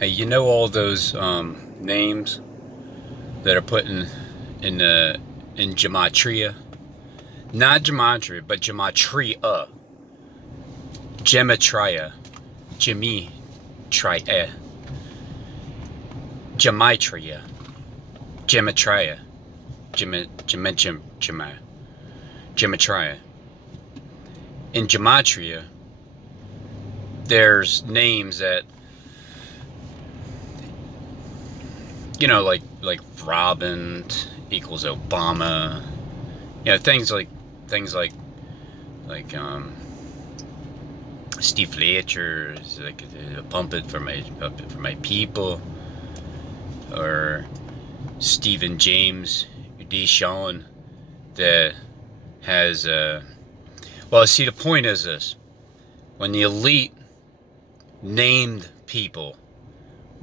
Hey, you know all those names that are put in gematria? Not gematria, but gematria. Gematria. Gematria. Gematria. Gematria. Gematria. In gematria, there's names that, like Robin equals Obama. Things like Steve Fletcher is like a puppet for my people, or Stephen James Dishon that has well, see, the point is this: when the elite named people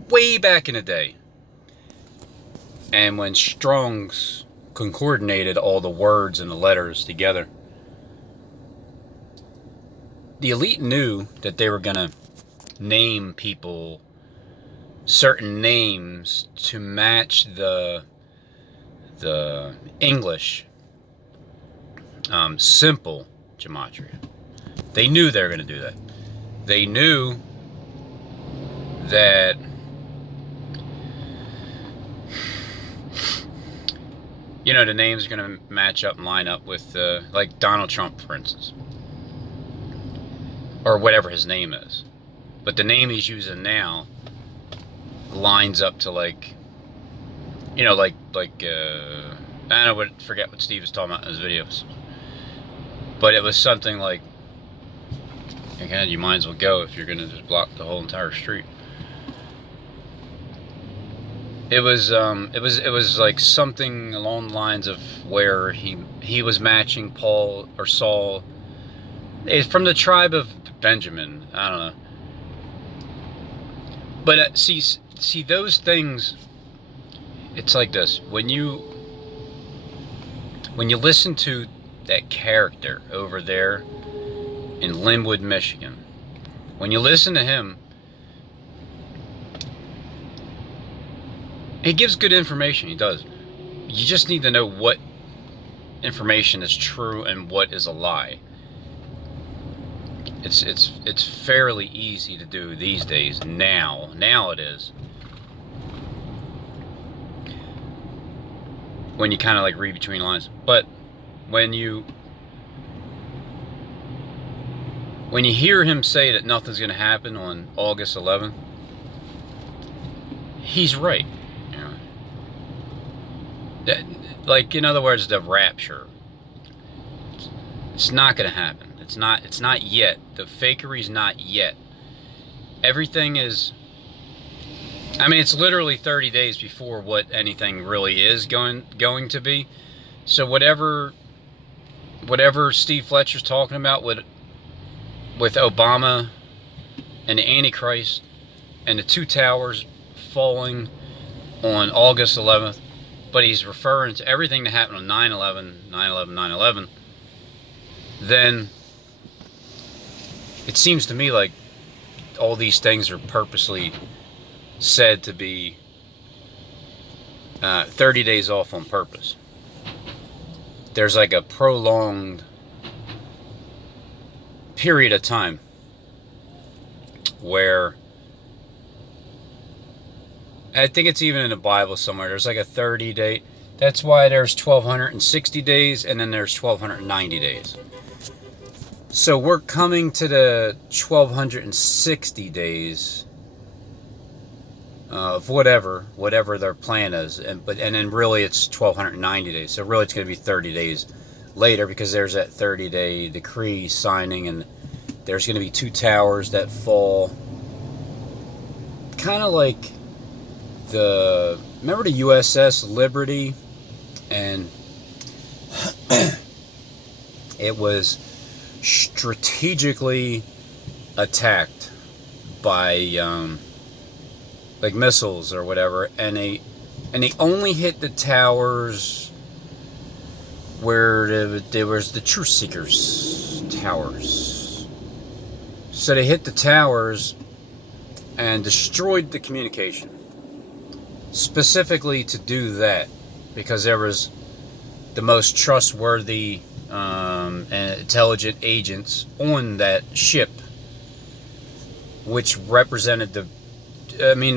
way back in the day, and when Strong's coordinated all the words and the letters together, the elite knew that they were going to name people certain names to match the English simple gematria. They knew they were going to do that. They knew that the names are going to match up and line up with like Donald Trump, for instance, or whatever his name is. But the name he's using now lines up to like I don't know forget what Steve was talking about in his videos, but it was something like, again, you might as well go if you're going to just block the whole entire street. It was like something along the lines of where he was matching Paul or Saul. It's from the tribe of Benjamin. I don't know. But see those things. It's like this: when you listen to that character over there in Linwood, Michigan, when you listen to him, he gives good information. He does. You just need to know what information is true and what is a lie. It's fairly easy to do these days. Now it is. When you kind of like read between lines. But when you hear him say that nothing's going to happen on August 11th, he's right. That, like, in other words, the rapture. It's not going to happen. It's not yet. The fakery's not yet. Everything is, I mean, it's literally 30 days before what anything really is going to be. So whatever Steve Fletcher's talking about with Obama and the AntiChrist and the two towers falling on August 11th, but he's referring to everything that happened on 9/11, then it seems to me like all these things are purposely said to be 30 days off on purpose. There's like a prolonged period of time where, I think it's even in the Bible somewhere, there's like a 30-day. That's why there's 1,260 days and then there's 1,290 days. So we're coming to the 1,260 days of whatever their plan is, and then really it's 1,290 days. So really it's going to be 30 days later, because there's that 30-day decree signing, and there's going to be two towers that fall. Kind of like remember the USS Liberty, and it was strategically attacked by like missiles or whatever, and they only hit the towers where there was the Truth Seekers towers. So they hit the towers and destroyed the communication. Specifically to do that, because there was the most trustworthy and intelligent agents on that ship, which represented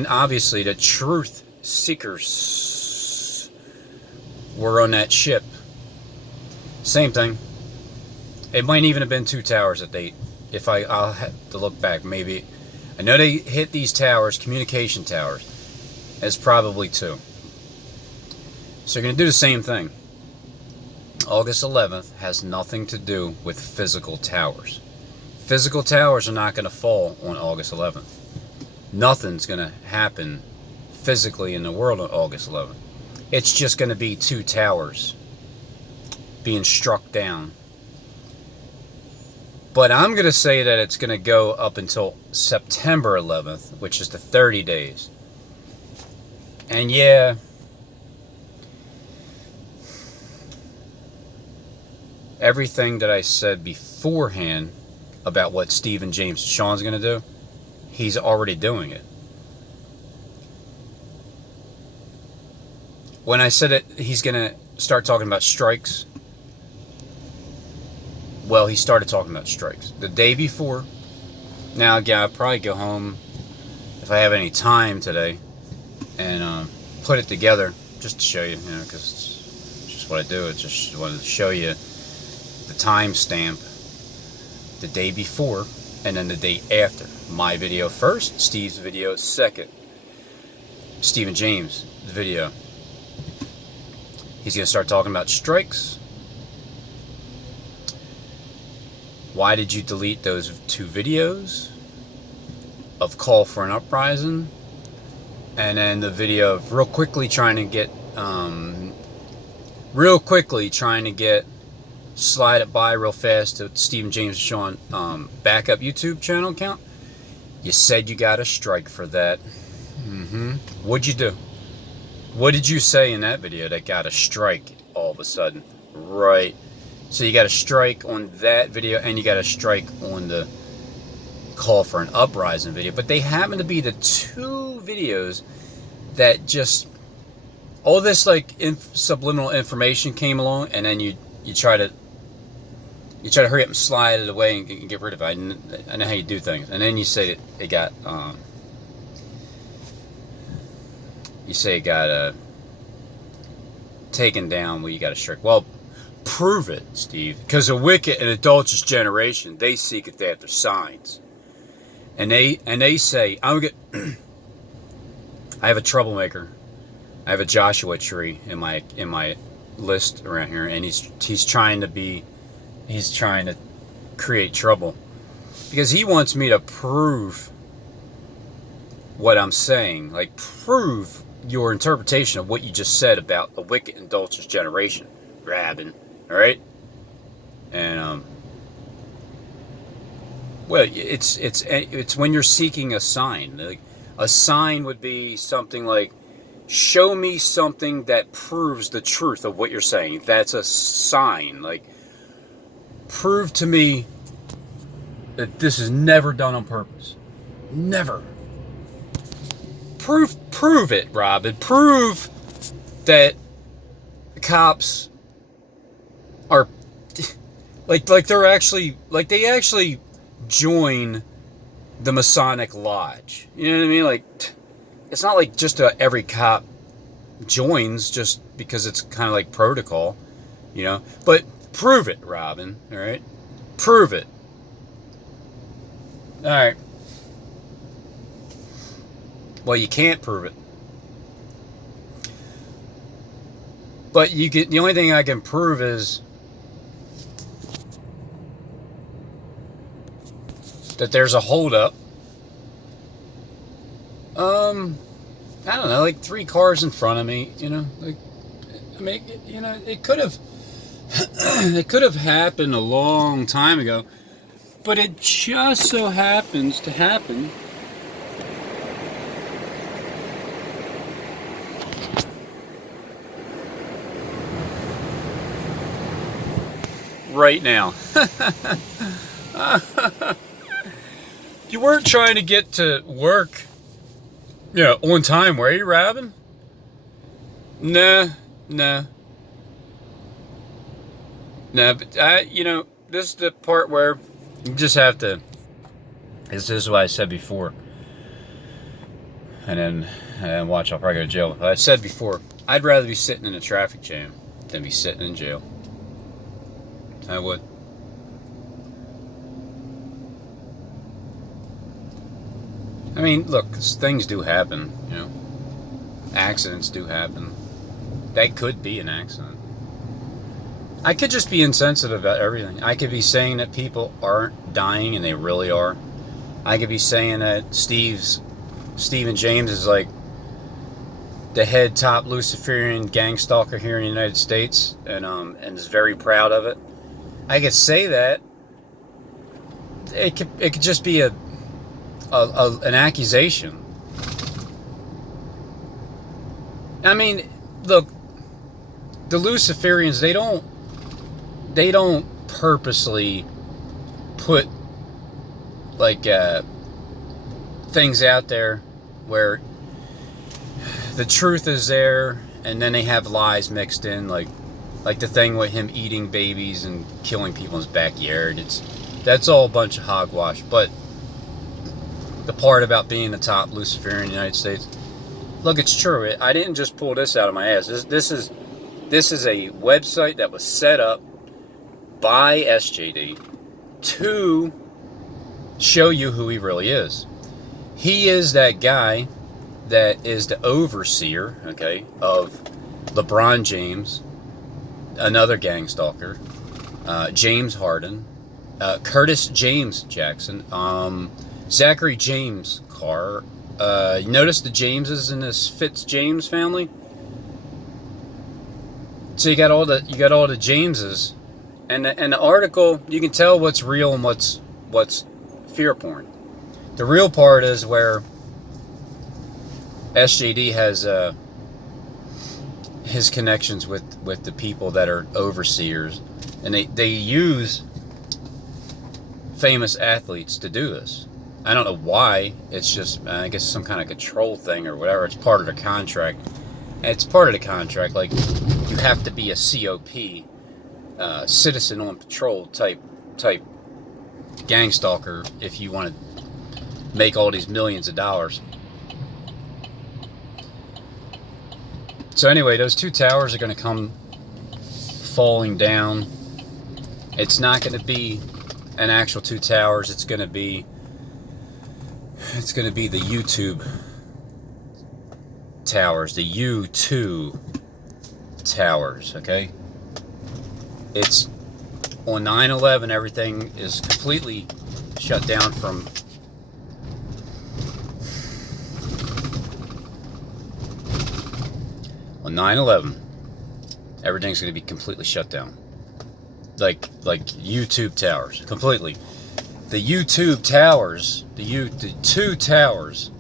obviously the truth seekers were on that ship. Same thing. It might even have been 2 towers that they, I'll have to look back, maybe. I know they hit these towers, communication towers. It's probably 2. So you're going to do the same thing. August 11th has nothing to do with physical towers. Physical towers are not going to fall on August 11th. Nothing's going to happen physically in the world on August 11th. It's just going to be 2 towers being struck down. But I'm going to say that it's going to go up until September 11th, which is the 30 days. And yeah, everything that I said beforehand about what Stephen James Dishon's going to do, he's already doing it. When I said it, he's going to start talking about strikes, well, he started talking about strikes the day before. Now, again, I'll probably go home if I have any time today and put it together just to show you, because it's just what I do. It's just wanted to show you the timestamp, the day before, and then the day after. My video first, Steve's video second. Stephen James, the video. He's going to start talking about strikes. Why did you delete those 2 videos of call for an uprising? And then the video of real quickly trying to get slide it by real fast to Stephen James Dishon backup YouTube channel account. You said you got a strike for that. What'd you do? What did you say in that video that got a strike all of a sudden? Right. So you got a strike on that video, and you got a strike on the call for an uprising video. But they happen to be the 2 videos that just, all this like subliminal information came along, and then you try to hurry up and slide it away and get rid of it. I know how you do things. And then you say it got taken down. Well, you got a strike. Well, prove it, Steve. Because the wicked and adulterous generation, they seek it after signs. And they say, I have a troublemaker. I have a Joshua tree in my list around here, and he's trying to create trouble because he wants me to prove what I'm saying, like prove your interpretation of what you just said about the wicked and adulterous generation, grabbing, all right? And well, it's when you're seeking a sign. Like, a sign would be something like, show me something that proves the truth of what you're saying. That's a sign. Like, prove to me that this is never done on purpose. Never. Prove it, Robin. Prove that the cops are like they actually join the Masonic Lodge. You know what I mean? Like, it's not like just every cop joins just because it's kind of like protocol, you know? But prove it, Robin, all right? Prove it. All right. Well, you can't prove it. But the only thing I can prove is that there's a holdup. I don't know, like 3 cars in front of me, you know, like, I mean, you know, it could have happened a long time ago, but it just so happens to happen right now. You weren't trying to get to work On time, where are you, Robin? Nah, nah, nah. But this is the part where you just have to. This is what I said before, and watch. I'll probably go to jail. But I said before, I'd rather be sitting in a traffic jam than be sitting in jail. I would. I mean, look, things do happen. Accidents do happen. That could be an accident. I could just be insensitive about everything. I could be saying that people aren't dying and they really are. I could be saying that Stephen James is like the head top Luciferian gang stalker here in the United States, and is very proud of it. I could say that. It could just be an accusation. I mean, look, the Luciferians, they don't purposely put like things out there where the truth is there and then they have lies mixed in, like the thing with him eating babies and killing people in his backyard. That's all a bunch of hogwash. But the part about being the top Luciferian in the United States, look, it's true. I didn't just pull this out of my ass. This is a website that was set up by SJD to show you who he really is. He is that guy that is the overseer, okay, of LeBron James, another gang stalker, James Harden, Curtis James Jackson, Zachary James Carr. You notice the Jameses in this Fitz James family? So you got all the Jameses, and the article, you can tell what's real and what's fear porn. The real part is where SJD has his connections with the people that are overseers, and they use famous athletes to do this. I don't know why. It's just, I guess, some kind of control thing or whatever. It's part of the contract. It's part of the contract. Like, you have to be a COP, citizen on patrol type gang stalker if you want to make all these millions of dollars. So anyway, those two towers are going to come falling down. It's not going to be an actual two towers. It's going to be the YouTube towers, the U2 towers, okay? It's on 9/11, everything is completely shut down from on 9/11. Everything's going to be completely shut down. Like YouTube towers, completely. The YouTube towers, the two towers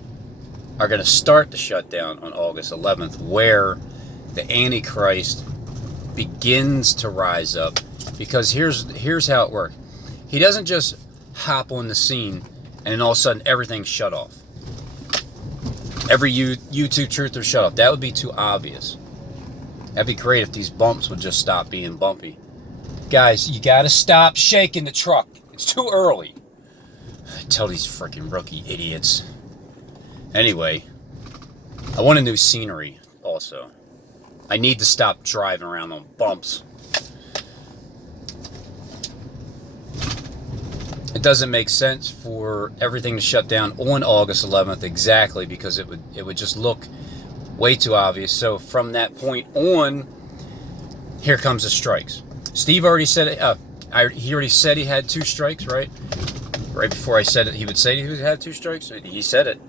are going to start to shut down on August 11th, where the AntiChrist begins to rise up. Because here's how it works. He doesn't just hop on the scene and then all of a sudden everything's shut off. Every YouTube truther shut off. That would be too obvious. That'd be great if these bumps would just stop being bumpy. Guys, you got to stop shaking the truck. It's too early. I tell these freaking rookie idiots. Anyway, I want a new scenery also. I need to stop driving around on bumps. It doesn't make sense for everything to shut down on August 11th exactly, because it would just look way too obvious. So from that point on, here comes the strikes. Steve already said it. He already said he had 2 strikes, right? Right before I said it, he would say he had 2 strikes. He said it,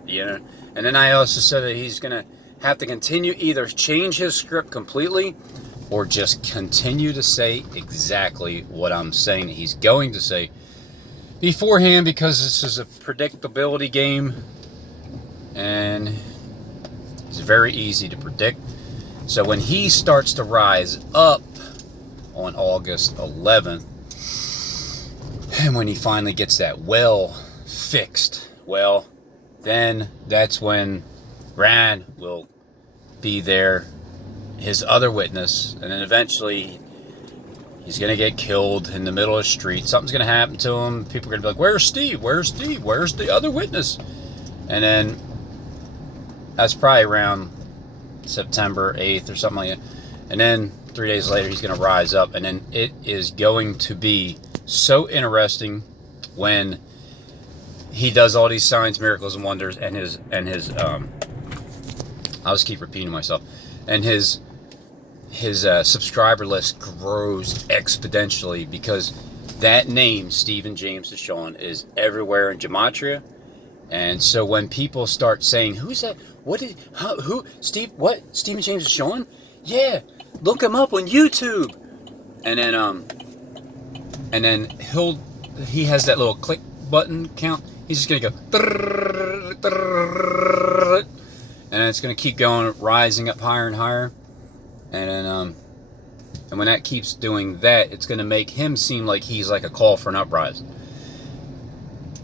And then I also said that he's going to have to continue, either change his script completely or just continue to say exactly what I'm saying he's going to say beforehand, because this is a predictability game and it's very easy to predict. So when he starts to rise up on August 11th, and when he finally gets that well fixed, well, then that's when Rand will be there, his other witness, and then eventually he's going to get killed in the middle of the street. Something's going to happen to him. People are going to be like, where's Steve? Where's Steve? Where's the other witness? And then that's probably around September 8th or something like that. And then 3 days later, he's going to rise up. And then it is going to be so interesting when he does all these signs, miracles, and wonders, and his I'll just keep repeating myself, and his subscriber list grows exponentially, because that name, Stephen James Dishon, is everywhere in Gematria. And so when people start saying, who's that? Who? Steve, what? Stephen James Dishon? Yeah, look him up on YouTube. And then he has that little click button count. He's just going to go, and it's going to keep going, rising up higher and higher. And then, and when that keeps doing that, it's going to make him seem like he's like a call for an uprising.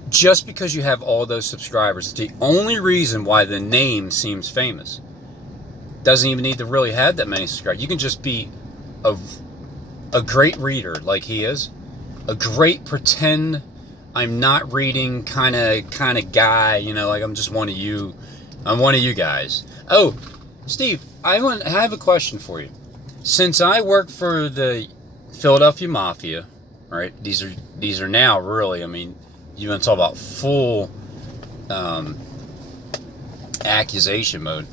Just because you have all those subscribers, it's the only reason why the name seems famous. Doesn't even need to really have that many subscribers. You can just be a great reader like he is, a great pretend I'm not reading kind of guy, you know, like I'm just one of you. I'm one of you guys. Oh, Steve, I have a question for you. Since I work for the Philadelphia Mafia, right? These are now really, I mean, you want to talk about full accusation mode.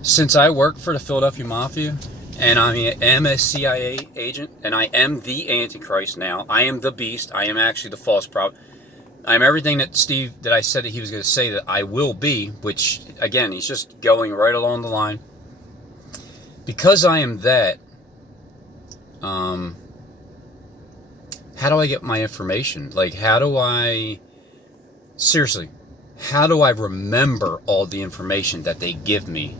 Since I work for the Philadelphia Mafia, and I am a CIA agent, and I am the Antichrist now. I am the beast. I am actually the false prophet. I'm everything that I said that he was going to say that I will be, which, again, he's just going right along the line. Because I am that, how do I get my information? Like, how do I remember all the information that they give me?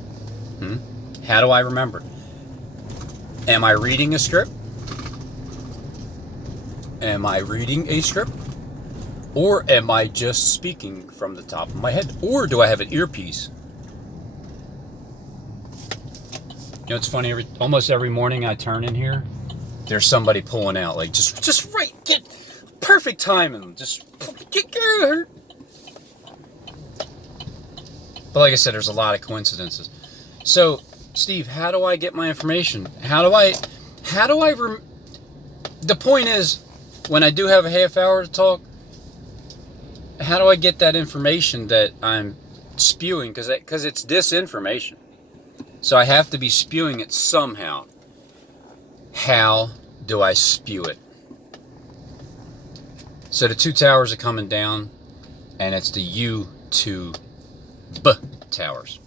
How do I remember? Am I reading a script? Am I reading a script? Or am I just speaking from the top of my head? Or do I have an earpiece? You know, it's funny, almost every morning I turn in here, there's somebody pulling out, like, just right, get perfect timing, just get her. But like I said, there's a lot of coincidences. So, Steve, how do I get my information? The point is, when I do have a half hour to talk, how do I get that information that I'm spewing? Because it's disinformation. So I have to be spewing it somehow. How do I spew it? So the 2 towers are coming down, and it's the U2B towers.